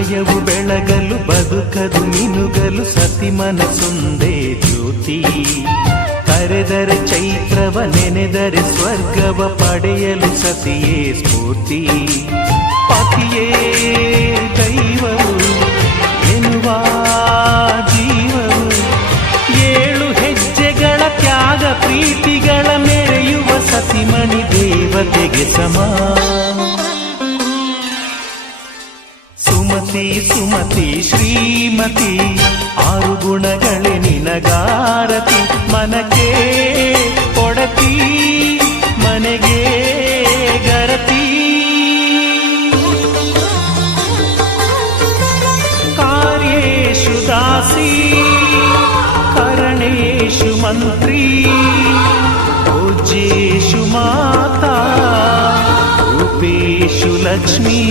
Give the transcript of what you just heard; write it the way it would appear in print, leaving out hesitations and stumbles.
ಹೃದಯವು ಬೆಳಗಲು ಬದುಕದು ಮಿನುಗಲು ಸತಿ ಮನಸೊಂದೇ ಜ್ಯೋತಿ. ಕರೆದರೆ ಚೈತ್ರವ ನೆನೆದರೆ ಸ್ವರ್ಗವ ಪಡೆಯಲು ಸತಿಯೇ ಸ್ಫೂರ್ತಿ. ಪತಿಯೇ ದೈವವು ಎನ್ನುವ ಜೀವವು, 7 ಹೆಜ್ಜೆಗಳ ತ್ಯಾಗ ಪ್ರೀತಿಗಳ ಮೆರೆಯುವ ಸತಿಮಣಿ ದೇವತೆಗೆ ಸಮ. ಸುಮತಿ ಸುಮತಿ ಶ್ರೀಮತಿ 6 ಗುಣಗಳೇ ನಿನಗಾರತಿ. ಮನಕ್ಕೆ ಕೊಡತಿ ಮನೆಗೆ ಗರತಿ. ಕಾರ್ಯೇಷು ದಾಸಿ ಕರಣೇಷು ಮಂತ್ರಿ. ಪೂಜ್ಯೇಷು ಮಾತಾ ರೂಪೇಷು ಲಕ್ಷ್ಮೀ.